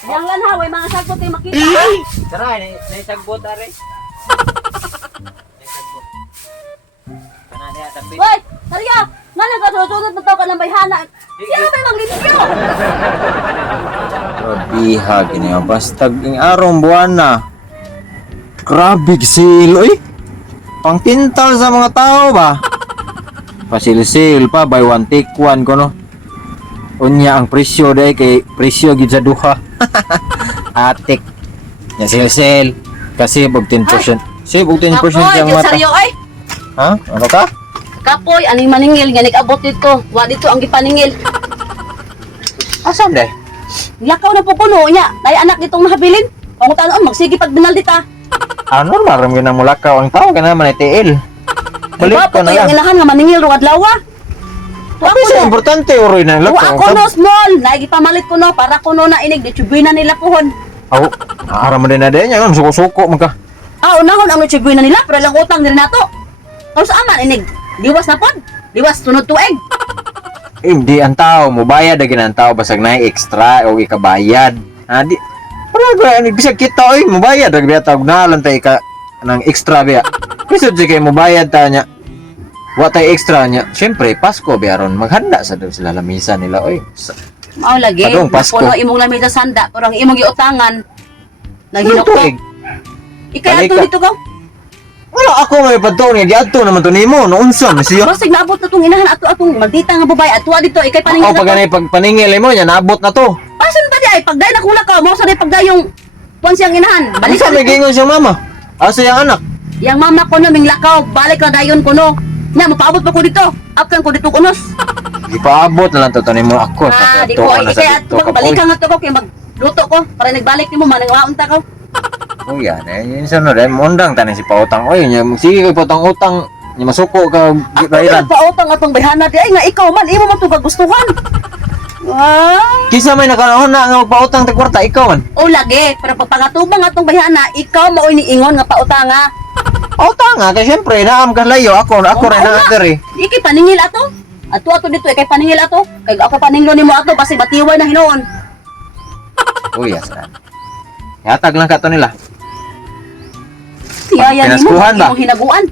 Yang lan ha, way mga sagot kay makita. Tara, naisagbot are. Naisagbot. Kana niya tapi. Hoy, Sarya, nga nagkasunod na tao ka ng bayhana. Siya may maglimpyo. Grabiha gini basta ging arong buwan na. Grabe sil oy. Pang tintal sa mga tao ba? Pasil-sil pa buy one take one kono. Unya ang presyo day kay presyo gid sa duha. Atik. Ya sil-sil kasi bug 10%. Si bug 10% Kapoy, yang yung mata. Saryo ay. Ha? Ano ka? Kapoy, aning maningil nga nag-abot dito. Wa dito ang gipaningil. Asam day? Lakaw na po kuno nya. Nay anak ditong mahabilin. Pangutan magsige pag binaldi ta. Ano marami na mulakaw ang tao kana man tiil. Balik ko na yung lang. ilahan nga maningil ro adlaw. Tuwa Kasi ko importante oroy na Tuwa lakaw. ko no small. Naigipamalit ko no para kuno na inig ditsubi na nila kuhon. Aw, aram din na din yan, suko-suko man ka. Unahon ang ditsubi na nila pero lang utang din nato. Kung sa aman inig diwas na pod. Diwas sunod tuig. Hindi ang tao mo bayad agin ang tao basag na extra o ikabayad. Ha di para ani bisag kita oy mo bayad ag biya tawag na lang tay ka nang extra biya. Bisag di kay mo bayad ta nya. Wa tay extra nya. Syempre Pasko biya ron maghanda sa daw sila lamisa nila oy. Mao lagi. Padung Pasko. Puno imong lamisa sanda pero ang imong giutangan lagi Ano no ko. tuig? Ikay Balik ato ka. dito ko. Wala ako may padto niya giadto naman to nimo no unsa man siya. Basig naabot na tong inahan atong maldita nga babae ato dito ikay paningil. Ako pag ganay pag paningil mo nya naabot na to. Pasan ba di ay pagday nakula ka mo sa di pagdayong kuan siyang inahan. Balik Balik sa may gingon siya mama. Asa yang anak? yang mama ko no ming lakaw balik na dayon ko no. Nya mapaabot pa ko dito. Apkan ko dito kunos. Ipaabot na lang to nimo ako Di ko ay ikay ato ko balikan nga to ko kay magluto ko para nagbalik nimo manangwaon ta ko. Oh yan, yun sa no, dahil mondang tanin si pautang. Oy, niya, sige kay pautang utang, niya masuko ka bayaran. Pautang atong bayhana di ay nga ikaw man imo man to kagustuhan. Kisa may nakanahon na nga magpautang ti kwarta, ikaw man. O lagi, pero pag pangatubang atong bayhana, ikaw maoy ni ingon nga pautanga. Pautang nga, kay syempre, naam ka layo, ako rin na ateri. Iki paningil ato. Ato dito kay paningil ato. Kay ako paninglo nimo ato kasi batiway na hinoon. Uy, yasan. Yatag lang ka to nila. Tiyaya nimo Pinaskuhan ba? imong hinaguan.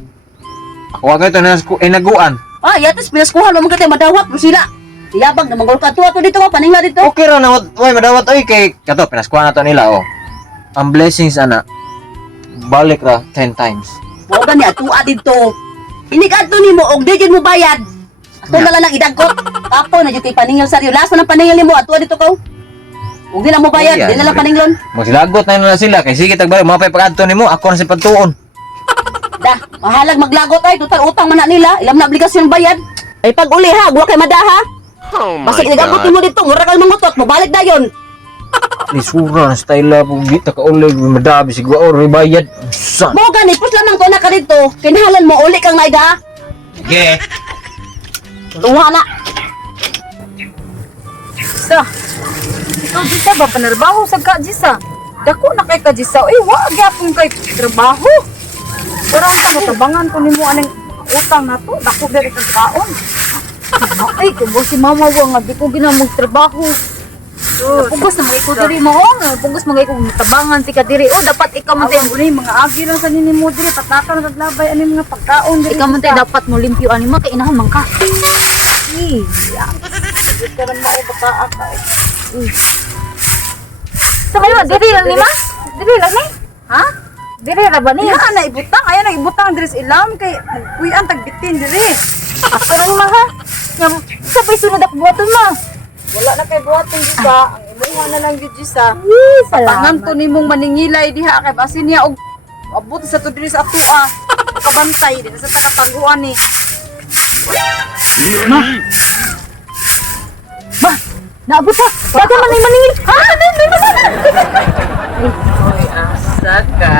Ako agad ito na inaguan. Yates pinaskuhan mo man madawat mo sila. Tiyabag na manggol ka ato dito ko paningla dito. Okay ra na, uy, madawat, oy, kay, kato, pinaskuhan na to nila, oh. Ang blessings, ana, balik ra 10 times. Mo gani ato dito. Inig adto nimo og di jud mo bayad. Ato na lang idagkot. Apo na jud kay paningil saryo. Last na paningil nimo ato dito ko. Ug di na mo bayad, di na lang paninglon. Magsilagot na sila, kay sige tagbalik, mapay pag-adto nimo, ako na si pagtuon. Da, mahalag maglagot ay total utang man na nila. Ilam na obligasyon bayad. Ay pag uli ha, guwa kay madaha. Basta inagabot mo dito, mura kang mangutot, mabalik dayon. Ni sura na style la pug dita ka ulig madabi siguro or bayad. San? Mo gani pus lamang ko na ka dito. Kinahanglan mo uli kang naida. Sige. Duha na. Jisa. Ikaw Jisa ba panarbaho sa ka Jisa? Dako na kay ka Jisa. Wa gyapon kay trabaho. Pero unta mo tabangan ko nimo aning utang nato. Dako diri kag kaon. Ay, kubo si mama wa nga di ko ginamog trabaho. Pugos na mga ikaw diri mo. Pugos mga ikaw tabangan ti ka diri. Dapat ikaw man tayo mga agi lang sa nini mo diri. Pataka na taglabay ani mga pagkaon diri. Ikaw man tayo dapat mo limpyo ani mo kay inahan man ka. Iya. Ito rin mo baka ka. Sa kayo, diri lang ni ma? Diri lang ni? Ha? Diri ra ba ni? Yan na ibutang, ayan na ibutang diri sa ilam kay kuyan tagbitin diri. Ako lang ma ha? Sabay sunod ako buhaton ma. Wala na kay buhaton Jisa, ang imuha na lang gyud Jisa. Salamat. Pangan to nimong maningilay diha kay basin niya og abot sa to diri sa atua. Kabantay di sa takataguan ni. Ma, naabot ha. Dati man ay maningil. Ha? Asa ka?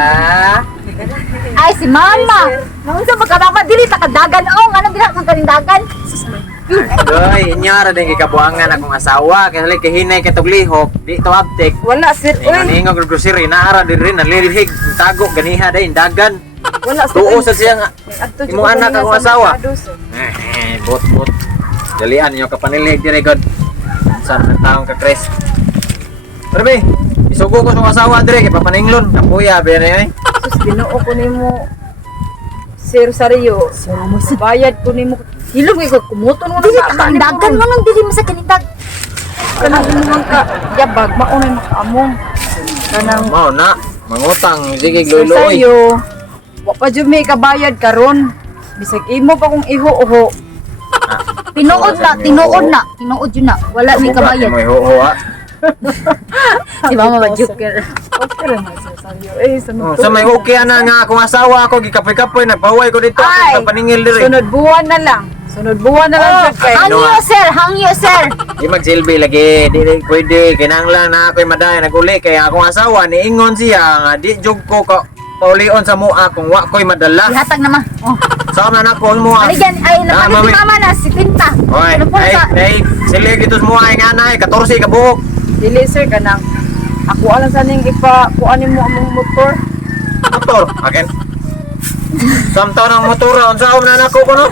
Ay, si mama. Naunsa magkababa dili takadagan o nga nang diha kang kanindagan. Adoy, inyara din kikabuangan akong asawa. Kaya halay kahinay katuglihok. Di to abtek. Wala sir, oy. Ningo grocery naara din rin nalilihig tago ganiha day dagan. Wala sir. Tuo sa siya nga. Adto jud Imong ko anak kanina akong sa asawa. merkado, sir. Bot. Dalian niyo kapanilihig dire god. Sa taong ka Chris. Perbe, isugo ko sa asawa dire kay papaninglon. Kapuya ba yan eh? Sus, ginoo ko nimo. Sir Sario, bayad ko nimo. Hilom ko kumuton mo na Dili sa ka dagan mo nang dili mo sa kanidag. kanang imong ka yabag maunay makaamong. Kanang Mao na, mangutang sige Sir luloy. Sario, wa pa jud may kabayad karon. Bisag imo pa kung iho-uho. Tinuod na, tinuod na. Tinuod yun na. Wala may kabayad. May ho ha. Si mama ba joker? Okay lang Sir Sario. Eh, Oh, sa may okay na nga akong asawa ako gikapoy-kapoy nagpahuway ko dito Ay! sa paningil dire. sunod buwan na lang. Sunod buwan na lang Oh, jud kay. hangyo sir, hangyo sir. Di magsilbi lagi, di pwede kinahanglan na ako'y madayon naguli kay akong asawa niingon siya nga di jug ko paulion sa mua kung wa ko'y madala. Ihatag naman. Oh. Sa na nako mua. Aligyan, ay napagod mami. si mama na si Tinta. Oy, Ano po ay, sa... ay, sili dito sa mua nga na 14 ka buhok. Dili sir kanang ako alam sa ning ipa kuan mo among motor. Motor, akin. Samtaw ng motor, unsa na nako ko no?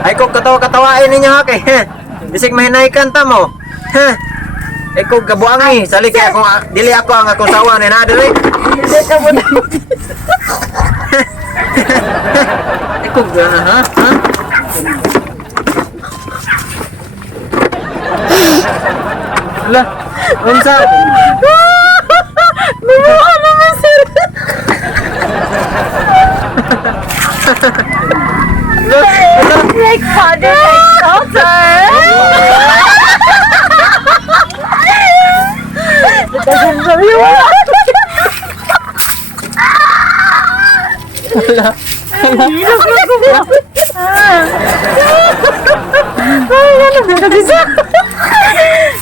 Ay ko katawa-katawain ninyo ha kay. Bisig mahinay kanta mo. Ha. Ay ko gabuangi, sali kay ako dili ako ang akong sawa ni na dili. Ay ko ha? Ha? Lah, unsa? Like father, like daughter.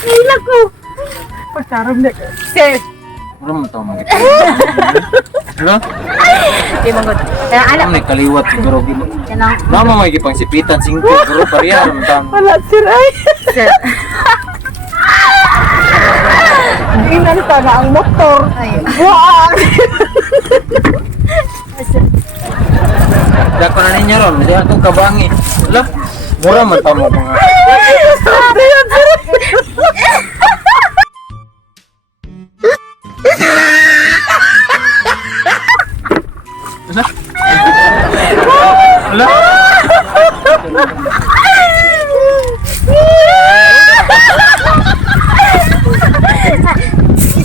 Hilak ko. Pagkaroon na. Sir, Rum to mo kita. Ano? Di mangod. Kaya anak, Ano may kaliwat siguro gino. yan ang... Mama may gipang sipitan 5 pero pareha ram tam. wala sir ay. Sir. Inan pa na ang motor. Ay. Wow! Dako na ninyo ron, di ako kabangi. Ala, mura man tamo mga. Ala.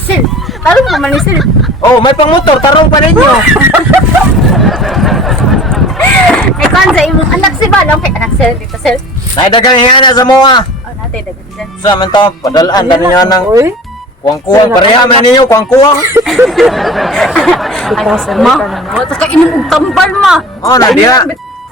Sir, tarong naman ni sir. Oh, may pang motor, tarong pa ninyo. Ay, kung sa imong anak si Balong, kay anak sir dito sir. Naidagang hingana sa mua. Oh, natin, dagat sir. Sa man to, padalaan ta ninyo nang Uy. kuwang-kuwang pareha man ninyo kuwang-kuwang. Ito sir. Ma, wala ka inom og tambal ma. Oh, na diha.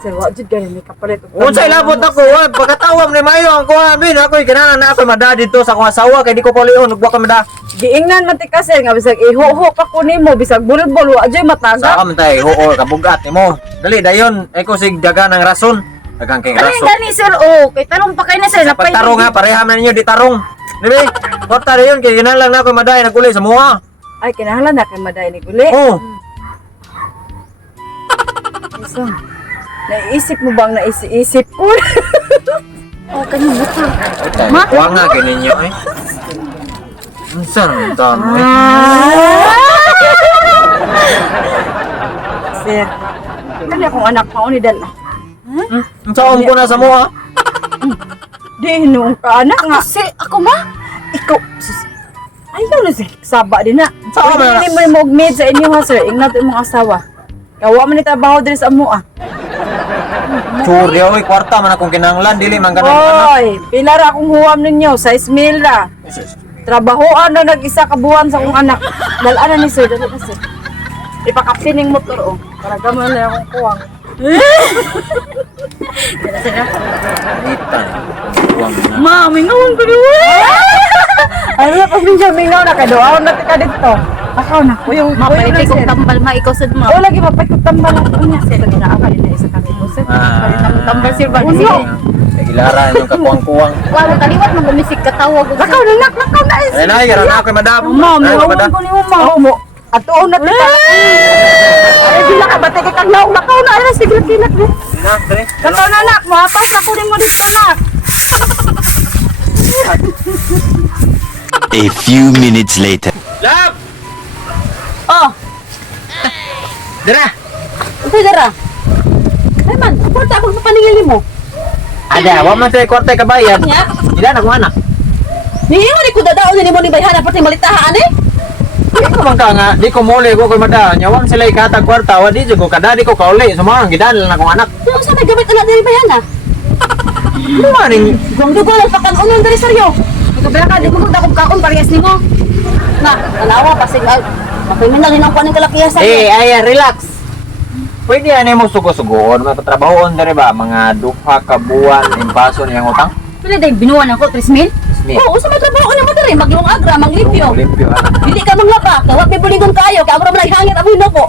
Sir, wa jud gani ni kapalit. Unsay labot ako, pagkatawag ni Mayo ang kuha bin ako'y kinahanglan na ako mada dito sa akong asawa kay di ko paulion ug wa ko mada. Giingnan man ti ka sir nga bisag iho-ho pa ko nimo bisag bulbul wa jud Sa mataga. ka man tay, oo, kabugat nimo. Dali dayon, ay ko sig daga ng rason. Dagang king Ano rason. gani sir? Oh, kay tarong pa kay na sir. Sa pagtarong ha, pareha man ninyo di tarong. Dibi? Korta dayon kay kinahanglan na ako maday naguli sa mua. Ay kinahanglan na kay maday ni guli. Oh, So, naisip mo bang naisip ko? Oh, kanyang motor. ay Ma? kuha nga kininyo eh. Unsa naman tamo eh? Sir, kani akong anak pa ni dala. Unsa ko na sa mua? Di nung ka anak nga. Kasi ako ma? Ikaw, sus, ayaw na si Saba din na. Saba na. Hindi mo yung mag-made sa inyo ha, sir. Ingat yung mga asawa. Kawa man ni trabaho diri sa amo ah. Sure, di oy kwarta man akong kinahanglan dili man ganun ano. Oy, pilar akong huwam ninyo, 6 mil ra. Trabahoan na nag-isa ka buwan sa akong anak. Dalaan na ni sir, dali na sir. Ipakaptin yung motor oh. Para gamon na akong kuwang. Itan. Kuwang na. Ma, mingawan ko niyo. Ano na pag minsan mingaw na kadoaw na tika dito. Akaw na. Uyong Mapalipay na kong sir. tambal ma, ikaw sad ma. O lagi mapakot tambal ako niya. Sir, lagi na ako din na isa kami po sir. Tambal sir ba? Uno. Ay gilara yung kakuwang-kuwang. Wow, kaliwat mo gumisig katawag. Lakaw na nak, lakaw na Ay na, gara na ako madam. Ma, Ay, mingawan madam. ko ni mo ma. Mo. Atuon na tika. Ay, bila ka batay ka kaglaw. Lakaw na. Ay, sige, kinak din. Na, dali. Lakaw na nak. Mahapas na kunin mo dito nak. A few minutes later. Love! Oh, Dara! unsay dara? Ay man, kwarta ako sa paningil mo. Ada, wa man tay kwarta kabayad. Nya, Ila na ko anak. niingon ko dadaon ni mo ni bayhana pati malitahaan eh. Di ko man ka nga, di ko muli ko mada. Nyawang sila ikatag kwarta, wa di ko kada di ko kauli. Sumangang gidan lang akong anak. Yung sa may gamit na diri bayhana. Ano man ning Dugo lang pakan-unon diri saryo. Ito ba ka, di ko magdakong kaon parehas nimo. Na, tanawa pasig ay. Makiminal hinang kuaning kalakiyasan. ay, relax. Pwede ani mo sugo-sugoon, magtatrabahoon dere ba mga duha ka buwan imbaso niyang utang? Pila day binuwan ako 3,000. Ismi. Oo, sa may trabaho ni mo diri, maglong agra, manglimpyo. Limpyo anak. Dili ka manglaba, kaya wa pibuligon kayo, kaya amra man hangit amoy noko.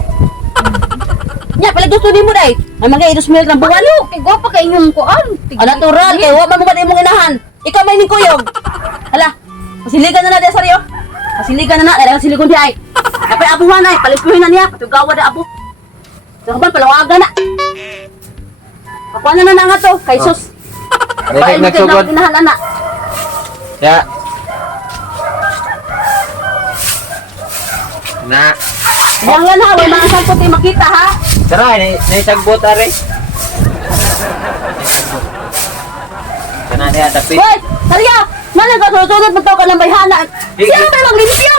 Nya, pala gusto nimo day. Ay mga 2,000 ra buwan. Kay gwapa ka inyong kuan. Ah, natural, kaya wa man mo imong inahan. Ikaw may ning kuyog. Hala, pasiligan na na diya saryo. Pasiligan na na, dahil siligon di ay. Kapay abuhan ay, palipuhin na niya, patugawa na abo. So kaban palawagan na. Pakuha na nga to, kay sus. Reject nagsugod. Inahan ana. Ya. Na. Jangan ha, may mga salpo tayo makita ha. Tara, naisagbot are. Kana niya dapit. Hoy, sarya! Mana ka sunod magtaw ka ng bayhana. Di- Siya may maglimpyo.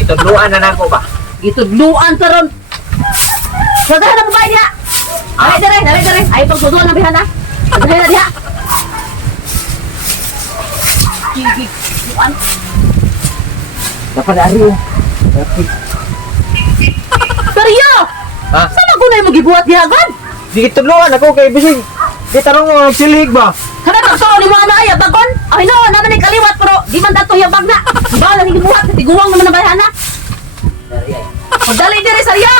Itudluan na nako ba? Itudluan sa ron. Sagahan na babae diha. Dali dali. Ay pagsuduan ng bayhana. Dali na diha. Gigi, duan. Dapat ari. Sarya! Ha? Saan ako na mo gibuhat diha gan? Di itudluan ako kay bisig. Di tarong mo silig ba? Kada pagsuo ni mo ana ay bagon. Ay no, naman ni kaliwat pero di man dato yabag na. Ba na gibuhat tiguwang naman ng bayhana. Dali diri sarya.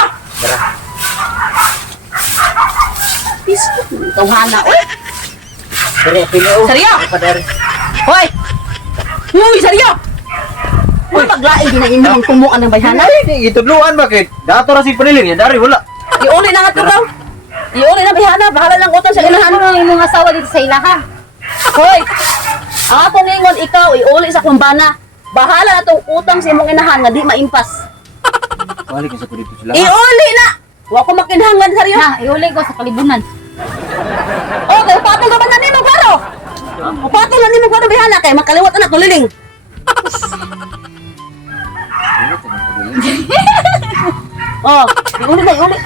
Pisko, tawhana oy. Dere pilo. Sarya! Padari. Hoy! Uy, saryo! Uy, paglaing din ang imong kumuan ng bayhana. Ay, itudluan bakit? Dato ra si panilig, dari wala. Iuli na nga ito daw. Iuli na bayhana, bahala lang utang sa inahan. Ano ang imong asawa dito sa ilaha? Hoy! Ang akong ingon, ikaw, iuli sa kumbana. Bahala na itong utang sa imong inahan nga di maimpas. Balik sa dito sila. Iuli na! Wa ko makinhangan, saryo. Ha, iuli ko sa kalibunan. Okay, patong ka ba na ni mo, Garo? Patong na ni mo, Garo, bayhana. Kaya makaliwat na, tuliling. Oh, iuli na, iuli.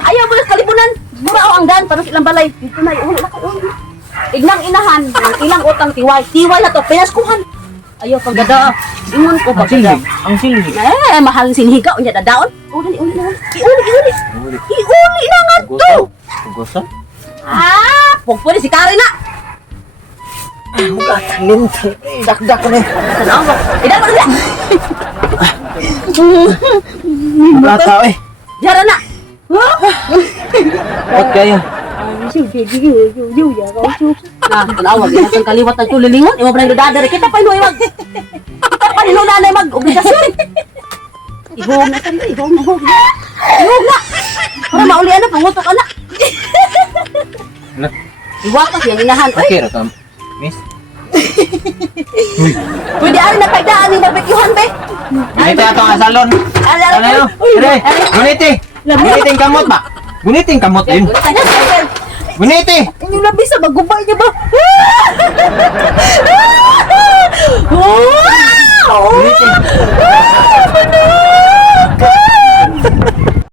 Ayaw mo sa kalibunan. Murao ang daan, parang silang balay. Dito na, iuli na, iuli. Ignang inahan, ng ilang utang tiway. Tiway na to, pinaskuhan. Ayaw paggada. Ingon ko paggada. Ang silig. Eh, mahal sinhiga. Unya, dadaon. Iuli, iuli na. Iuli. Iuli na nga to. Gusto? Ah, pwede si Karen na. Dak-dak ni. Tanaw mo. Idan mo na. Bata eh. Jara na. Wat kayo. Nah, tanaw, wag na kaliwat ng tulilingon. Imo pa nang dadari kita pa ino iwag. Kita pa nino nanay mag obligasyon. Ihog na tan, ihog na. Ihog na. Para mauli ana pangutok ana. Iwakas yang inahan. Oy, Okay ra ka. Miss. pwede ari na pagdaan ni barbecuehan be. Guniti ato ang salon. Ano yun? Dire, guniti. Guniting kamot ba? Guniting kamot yun. Guniti. Inyong labi sa magubay niya ba? Wow! Guniti. Ano